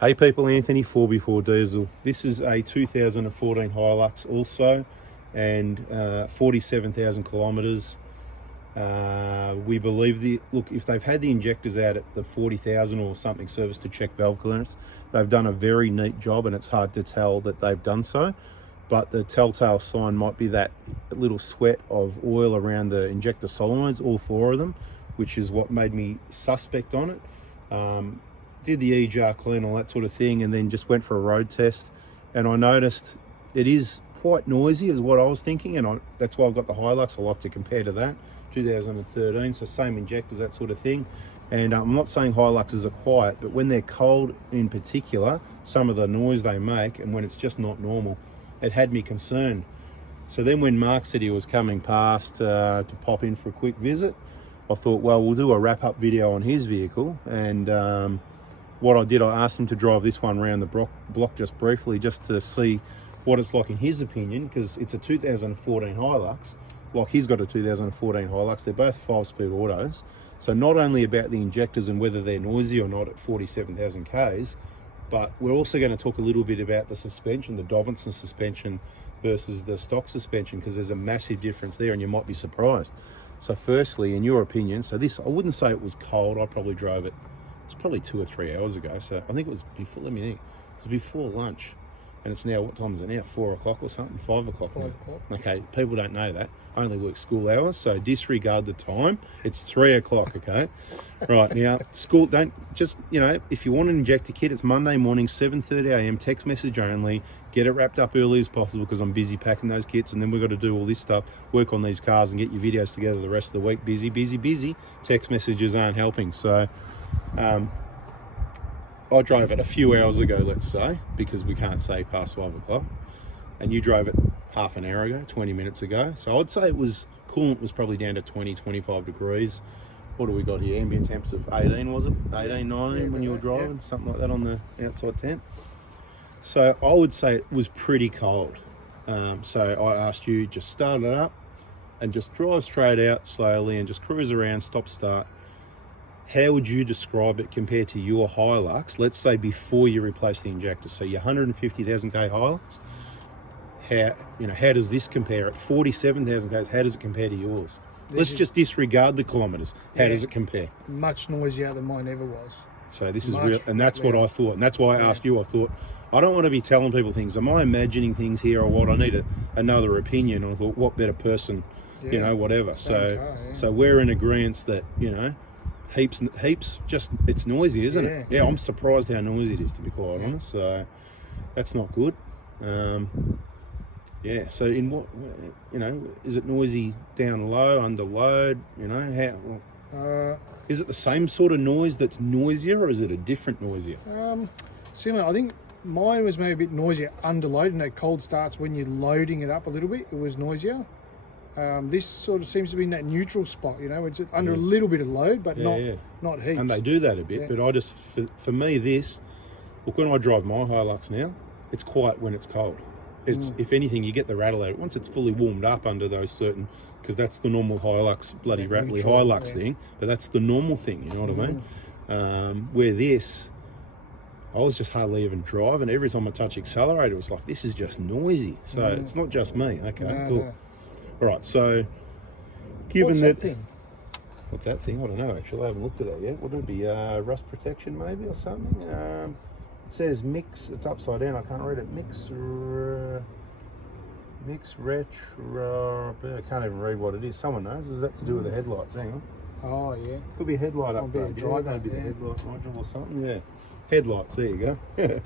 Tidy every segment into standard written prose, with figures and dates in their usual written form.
Hey people, Anthony, 4x4 Diesel. This is a 2014 Hilux also, and 47,000 kilometres. We believe look, if they've had the injectors out at the 40,000 or something service to check valve clearance, they've done a very neat job, and it's hard to tell that they've done so. But the telltale sign might be that little sweat of oil around the injector solenoids, all four of them, which is what made me suspect on it. Did the EJAR clean, all that sort of thing, and then just went for a road test, and I noticed it is quite noisy is what I was thinking, and that's why I've got the Hilux. I like to compare to that 2013, so same injectors, that sort of thing. And I'm not saying Hiluxes are quiet, but when they're cold in particular, some of the noise they make, and when it's just not normal, it had me concerned. So then when Mark said he was coming past to pop in for a quick visit, I thought, well, we'll do a wrap-up video on his vehicle. And what I did, I asked him to drive this one around the block just briefly, just to see what it's like in his opinion, because it's a 2014 Hilux. Like, he's got a 2014 Hilux. They're both 5-speed autos. So not only about the injectors and whether they're noisy or not at 47,000 Ks, but we're also going to talk a little bit about the suspension, the Dobinsons suspension versus the stock suspension, because there's a massive difference there, and you might be surprised. So firstly, in your opinion, so this, I wouldn't say it was cold. I probably drove it, it's probably 2 or 3 hours ago. So I think it was before, let me think, it was before lunch. And it's now, what time is it now? 4 o'clock or something? 5 o'clock. 5 o'clock. Okay, people don't know that. I only work school hours, so disregard the time. It's 3 o'clock, okay? Right, now, school, don't, just, you know, if you want an injector kit, it's Monday morning, 7:30 a.m, text message only. Get it wrapped up early as possible, because I'm busy packing those kits, and then we've got to do all this stuff, work on these cars and get your videos together the rest of the week. Busy, busy, busy. Text messages aren't helping, so... I drove it a few hours ago, let's say, because we can't say past 5 o'clock. And you drove it half an hour ago, 20 minutes ago. So I'd say it was, coolant was probably down to 20, 25 degrees. What do we got here? Ambient temps of 18, was it? 18, 19 when you were driving, something like that on the outside tent. So I would say it was pretty cold. So I asked you, just start it up and just drive straight out slowly and just cruise around, stop, start. How would you describe it compared to your Hilux, let's say before you replace the injectors? So your 150,000 K Hilux, how does this compare at 47,000 Ks? How does it compare to yours? Let's just disregard the kilometres. How does it compare? Much noisier than mine ever was. So this is real, and that's what I thought, and that's why I asked you. I thought, I don't want to be telling people things. Am I imagining things here or what? I need another opinion. And I thought, what better person, you know, whatever. So we're in agreement that, you know, heaps, just, it's noisy, isn't it? Yeah, I'm surprised how noisy it is, to be quite honest. So that's not good. Yeah, so in what, you know, is it noisy down low, under load, you know, how, is it the same sort of noise that's noisier, or is it a different noisier? Similar. I think mine was maybe a bit noisier under load, and that cold starts when you're loading it up a little bit, it was noisier. This sort of seems to be in that neutral spot, you know, it's under a little bit of load, but not heaps. And they do that a bit, but I just, for me, look, when I drive my Hilux now, it's quiet when it's cold. It's, if anything, you get the rattle out. Once it's fully warmed up under those certain, because that's the normal Hilux, bloody rattly Hilux thing, but that's the normal thing, you know what I mean? Where this, I was just hardly even driving. Every time I touch accelerator, it was like, this is just noisy. So it's not just me. Okay, cool. All right, so given what's that thing? What's that thing? I don't know, actually. I haven't looked at that yet. What would it be? Rust protection, maybe, or something? It says mix. It's upside down. I can't read it. Mix retro. I can't even read what it is. Someone knows. Is that to do with the headlights? Hang on. Oh, yeah. Could be a headlight upgrade. Maybe the headlight module or something. Yeah. Headlights. There you go.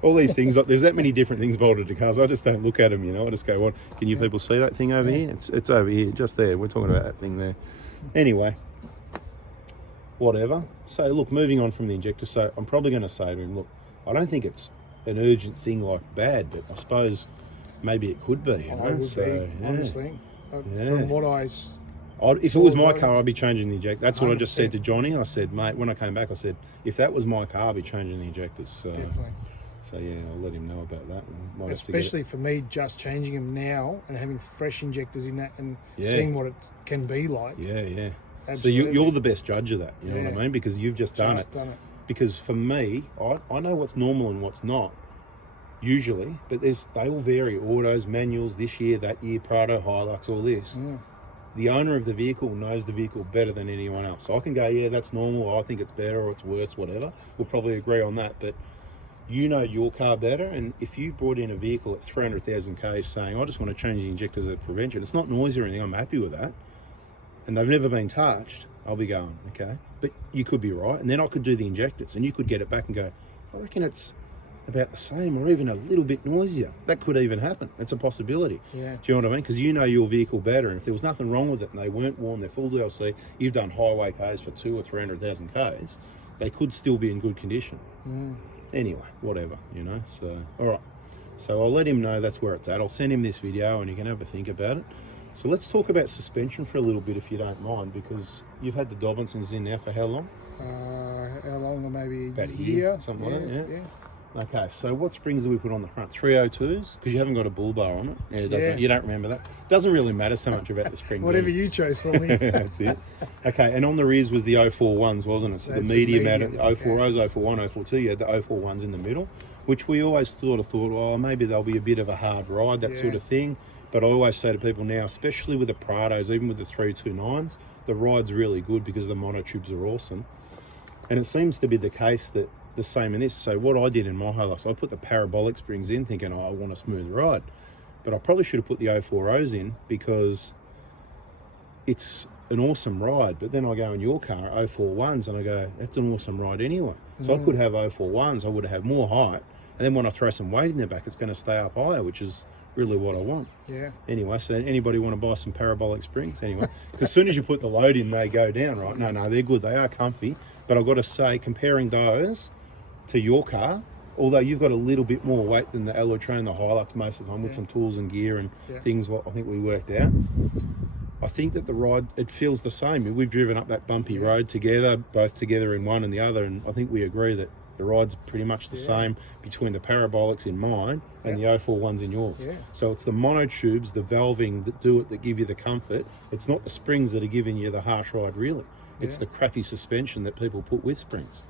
All these things, there's that many different things bolted to cars. I just don't look at them, you know. I just go, what? Can you people see that thing over here? It's over here, just there. We're talking about that thing there. Anyway, whatever. So look, moving on from the injector. So I'm probably going to say to him, look, I don't think it's an urgent thing like bad, but I suppose maybe it could be, you know. It would be, honestly. From what if it was my car, I'd be changing the injector. That's what 100%. I just said to Johnny. I said, mate, when I came back, I said, if that was my car, I'd be changing the injectors. So, definitely. So yeah, I'll let him know about that. Especially for me, just changing them now and having fresh injectors in that and seeing what it can be like. Yeah. Absolutely. So you're the best judge of that, you know what I mean? Because you've just done it. Because for me, I know what's normal and what's not, usually, but they all vary. Autos, manuals, this year, that year, Prado, Hilux, all this. The owner of the vehicle knows the vehicle better than anyone else. So I can go, yeah, that's normal, I think it's better or it's worse, whatever. We'll probably agree on that, but you know your car better. And if you brought in a vehicle at 300,000 Ks saying, I just want to change the injectors at prevention, it's not noisy or anything, I'm happy with that, and they've never been touched, I'll be going, okay. But you could be right, and then I could do the injectors, and you could get it back and go, I reckon it's about the same or even a little bit noisier. That could even happen. It's a possibility. Yeah. Do you know what I mean? Because you know your vehicle better, and if there was nothing wrong with it and they weren't worn, they're full DLC, you've done highway Ks for 200,000 or 300,000 Ks, they could still be in good condition. Anyway, whatever, you know. So, all right. So I'll let him know that's where it's at. I'll send him this video and he can have a think about it. So let's talk about suspension for a little bit, if you don't mind, because you've had the Dobinsons in now for how long? How long? Maybe about a year, something like that. Yeah. Okay, so what springs do we put on the front? 302s? Because you haven't got a bull bar on it. Yeah, it doesn't. You don't remember that. Doesn't really matter so much about the springs. Whatever you chose for me. That's it. Okay, and on the rears was the 041s, wasn't it? So the medium out of 040s, 041, 042, you had the 041s in the middle, which we always thought, well, maybe they'll be a bit of a hard ride, that sort of thing. But I always say to people now, especially with the Prados, even with the 329s, the ride's really good because the monotubes are awesome. And it seems to be the case that the same in this. So what I did in my Hilux, I put the parabolic springs in thinking, I want a smooth ride. But I probably should have put the 040s in because it's an awesome ride. But then I go in your car, 041s, and I go, that's an awesome ride anyway. So I could have 041s, I would have more height. And then when I throw some weight in their back, it's going to stay up higher, which is really what I want. Yeah. Anyway, so anybody want to buy some parabolic springs? Anyway, as soon as you put the load in, they go down, right? No, they're good. They are comfy. But I've got to say, comparing those to your car, although you've got a little bit more weight than the alloy train, the Hilux most of the time, with some tools and gear and things, what I think we worked out. I think that the ride, it feels the same. We've driven up that bumpy road together, both together in one and the other, and I think we agree that the ride's pretty much the same between the parabolics in mine and the 041s in yours. So it's the monotubes, the valving that do it, that give you the comfort. It's not the springs that are giving you the harsh ride, really. It's the crappy suspension that people put with springs.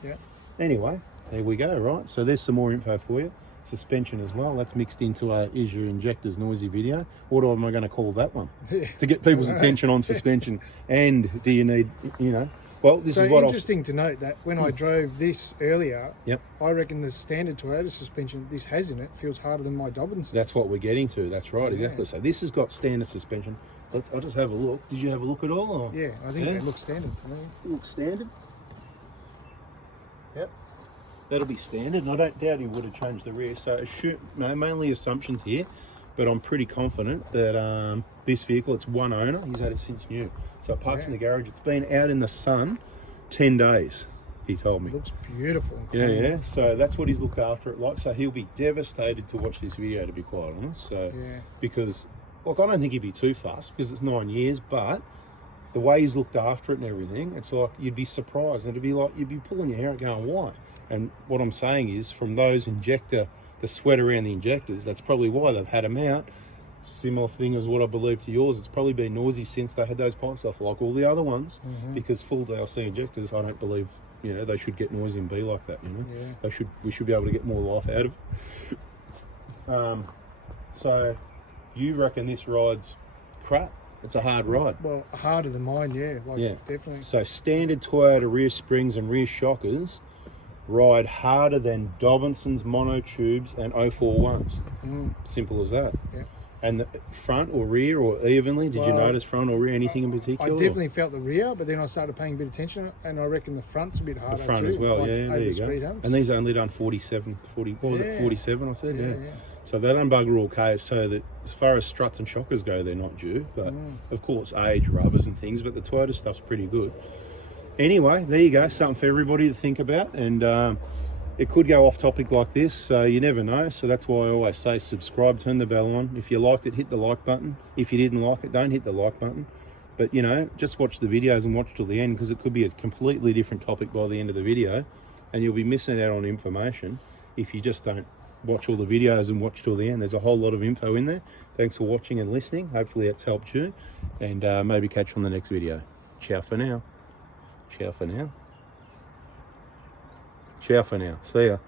Anyway, there we go, right? So there's some more info for you. Suspension as well. That's mixed into our Is Your Injectors Noisy video. What am I going to call that one? To get people's attention on suspension. And do you need, you know, well, this is what interesting to note that when I drove this earlier, I reckon the standard Toyota suspension this has in it feels harder than my Dobinsons. That's what we're getting to. That's right, exactly. So this has got standard suspension. I'll just have a look. Did you have a look at all? Or? Yeah, I think it looks standard to me. It looks standard. Yep. That'll be standard, and I don't doubt he would have changed the rear. So mainly assumptions here, but I'm pretty confident that this vehicle, it's one owner. He's had it since new. So it parks in the garage. It's been out in the sun 10 days, he told me. It looks beautiful. Yeah. So that's what he's looked after it like. So he'll be devastated to watch this video, to be quite honest. So because, look, I don't think he'd be too fast because it's 9 years, but the way he's looked after it and everything, it's like you'd be surprised. It'd be like you'd be pulling your hair out going, why? And what I'm saying is, from those the sweat around the injectors, that's probably why they've had them out. Similar thing as what I believe to yours. It's probably been noisy since they had those pipes off, like all the other ones, because full DLC injectors, I don't believe, you know, they should get noisy and be like that, you know. We should be able to get more life out of it. So you reckon this ride's crap? It's a hard ride. Well, harder than mine, definitely. So standard Toyota rear springs and rear shockers ride harder than Dobinsons, monotubes and 041s. Simple as that. And the front or rear or evenly, did you notice front or rear, anything in particular? I definitely felt the rear, but then I started paying a bit of attention, and I reckon the front's a bit harder. The front as well, there you go. And these are only done 47, what was it, 47 I said? So they don't bugger all case, so that as far as struts and shockers go, they're not due. But of course, age, rubbers and things, but the Toyota stuff's pretty good. Anyway, there you go, something for everybody to think about. And it could go off topic like this, so you never know. So that's why I always say subscribe, turn the bell on. If you liked it, hit the like button. If you didn't like it, don't hit the like button. But, you know, just watch the videos and watch till the end, because it could be a completely different topic by the end of the video, and you'll be missing out on information if you just don't watch all the videos and watch till the end. There's a whole lot of info in there. Thanks for watching and listening. Hopefully it's helped you, and maybe catch you on the next video. Ciao for now. Ciao for now. Ciao for now. See ya.